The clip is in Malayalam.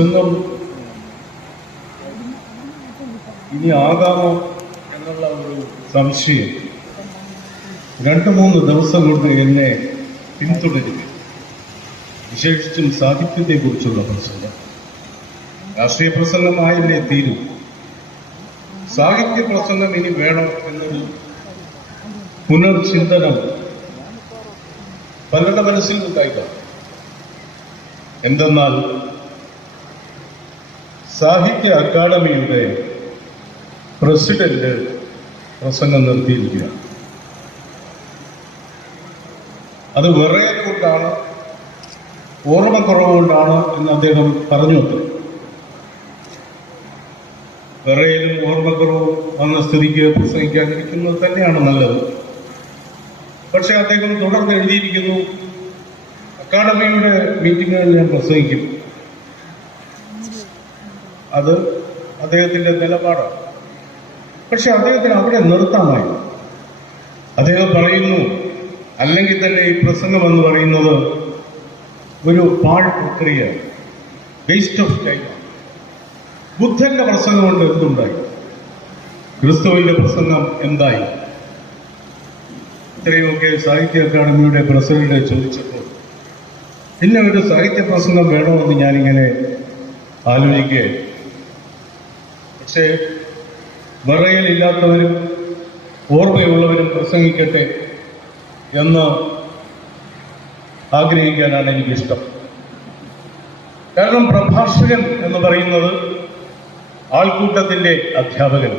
പ്രസംഗം ഇനി ആകാമോ എന്നുള്ള ഒരു സംശയം 2-3 ദിവസം കൊണ്ട് എന്നെ പിന്തുടരുക. വിശേഷിച്ചും സാഹിത്യത്തെക്കുറിച്ചുള്ള പ്രസംഗം രാഷ്ട്രീയ പ്രസംഗമായല്ലേ തീരും. സാഹിത്യ പ്രസംഗം ഇനി വേണം എന്നൊരു പുനർചിന്തനം പലരുടെ മനസ്സിൽ ഉണ്ടായിട്ടാണ്. എന്തെന്നാൽ സാഹിത്യ അക്കാദമിയുടെ പ്രസിഡന്റ് പ്രസംഗം നിർത്തിയിരിക്കുകയാണ്. അത് വിറയൽ കൊണ്ടാണ്, ഓർമ്മക്കുറവുകൊണ്ടാണ് എന്ന് അദ്ദേഹം പറഞ്ഞു. വിറയലും ഓർമ്മക്കുറവും വന്ന സ്ഥിതിക്ക് പ്രസംഗിക്കാതിരിക്കുന്നത് തന്നെയാണ് നല്ലത്. പക്ഷെ അദ്ദേഹം തുടർന്ന് എഴുതിയിരിക്കുന്നു, അക്കാദമിയുടെ മീറ്റിങ്ങുകളിൽ ഞാൻ പ്രസംഗിക്കും. അത് അദ്ദേഹത്തിന്റെ നിലപാടാണ്. പക്ഷെ അദ്ദേഹത്തിന് അവിടെ നിർത്താമായി. അദ്ദേഹം പറയുന്നു, അല്ലെങ്കിൽ തന്നെ ഈ പ്രസംഗം എന്ന് പറയുന്നത് ഒരു പാഴ് പ്രക്രിയ, വേസ്റ്റ് ഓഫ് ടൈം. ബുദ്ധന്റെ പ്രസംഗം കൊണ്ട് എന്തുണ്ടായി? ക്രിസ്തുവിന്റെ പ്രസംഗം എന്തായി? ഇത്രയുമൊക്കെ സാഹിത്യ അക്കാദമിയുടെ പ്രസിഡന്റ് ചോദിച്ചപ്പോൾ പിന്നെ ഒരു സാഹിത്യ പ്രസംഗം വേണമെന്ന് ഞാനിങ്ങനെ ആലോചിക്കുകയായി. പക്ഷേ വിറയലില്ലാത്തവരും ഓർമ്മയുള്ളവരും പ്രസംഗിക്കട്ടെ എന്ന് ആഗ്രഹിക്കാനാണ് എനിക്കിഷ്ടം. കാരണം പ്രഭാഷകൻ എന്ന് പറയുന്നത് ആൾക്കൂട്ടത്തിന്റെ അധ്യാപകൻ.